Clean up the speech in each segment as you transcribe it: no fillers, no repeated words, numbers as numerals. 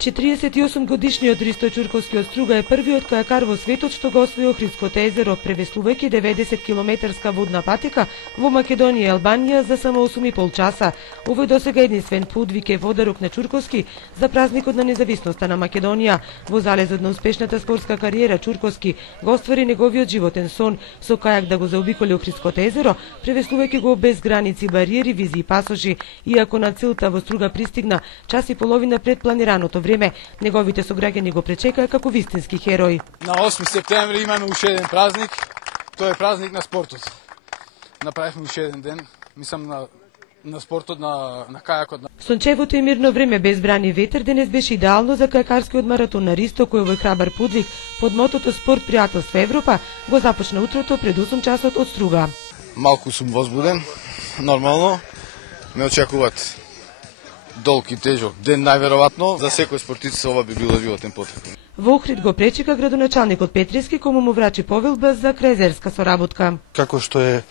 48 годишниот Ристо Чурковски од Струга е првиот кајакар во светот што го освои Охридското езеро, превеслувајќи 90 километарска водна патека во Македонија и Албанија за само 8,5 часа. Овој досега единствен подвиг е водорок на Чурковски за празникот на независноста на Македонија. Во залезот на успешната спортска кариера Чурковски го оствари неговиот животен сон со кајак да го заобиколи Охридското езеро, превеслувајќи го без граници, бариери, визи и пасоши. Иако на целта во Струга пристигна час и половина пред планираното време, неговите сограѓани го пречекаа како вистински херој. На 8 септември имаме уште еден празник, тој е празник на спортот. Направивме уште еден ден, мислам на спортот, на кајакот. Сончевото и мирно време без брани ветер денес беше идеално за кајакарскиот маратон на Ристо, кој овој храбар подвиг под мотото Спорт, пријателство, Европа го започна утрото пред 8 часот од Струга. Малку сум возбуден, нормално, ме очекуваат долг и тежок ден најверојатно. За секој спортист ова би било животен потребен. Во Охрид го пречека градоначалникот Петриски, кому му врачи повелба за крезерска соработка. Како што е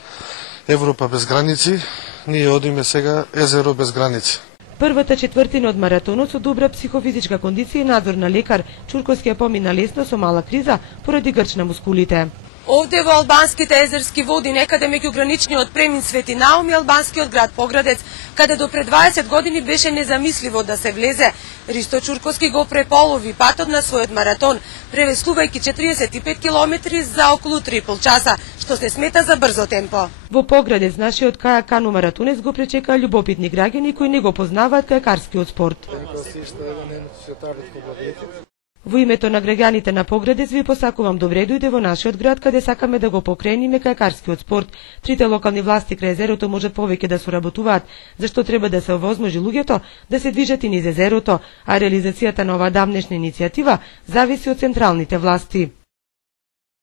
Европа без граници, ние одиме сега езеро без граници. Првата четвртина од маратонот со добра психофизичка кондиција и надзор на лекар, Чурковски ја помина лесно со мала криза поради грч на мускулите. Овде во албанските езерски води, некаде меѓу граничниот премин Свети Наум и албанскиот град Поградец, каде до пред 20 години беше незамисливо да се влезе, Ристо Чурковски го преполови патот на својот маратон, превеслувајќи 45 километри за околу 3,5 часа, што се смета за брзо темпо. Во Поградец нашиот кајакану маратонец го пречекаа љубопитни граѓани кои не го познаваат кајакарскиот спорт. Во името на граѓаните на Поградец ви посакувам добре дојде во нашиот град, каде сакаме да го покрениме кајакарскиот спорт. Трите локални власти крај езерото можат повеќе да соработуваат, зашто треба да се овозможи луѓето да се движат и низ езерото, а реализацијата на оваа давнешна иницијатива зависи од централните власти.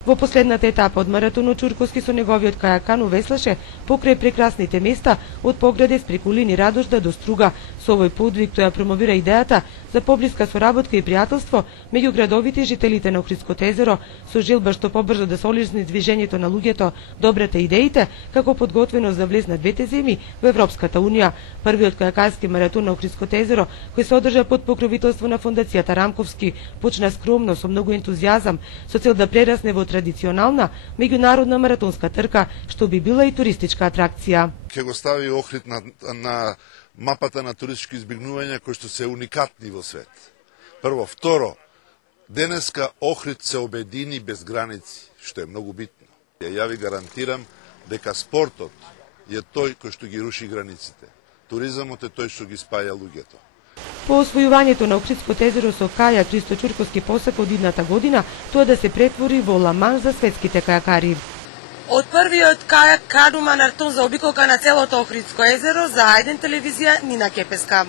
Во последната етапа од маратонот Чурковски со неговиот кајакан веслаше покрај прекрасните места од Поградец преку Лини Радожда до Струга. Со овој подвиг тој промовира идејата за поблиска соработка и пријателство меѓу градовите и жителите на Охридското езеро, со желба што побрзо да се олесни движењето на луѓето, добрата идеите, како подготвеност за влез на двете земји во Европската унија. Првиот кајакарски маратон на Охридското езеро, кој се одржа под покровителство на фондацијата Рамковски, почна скромно, со многу ентузијазам, со цел да прерасне во традиционална меѓународна маратонска трка, што би била и туристичка атракција. Ќе го стави Охрид на мапата на туристички избегнувања кои што се уникатни во свет. Прво, второ, денеска Охрид се обедини без граници, што е многу битно. Ја ви гарантирам дека спортот е тој кој што ги руши границите. Туризамот е тој што ги спаја луѓето. По освојувањето на Охридското езеро со кајак Ристо Чурковски посака од идната година тоа да се претвори во ламан за светските кајакари. Од првиот кајак маратон за обиколка на целото Охридско езеро за Ајден телевизија Нина Кепеска.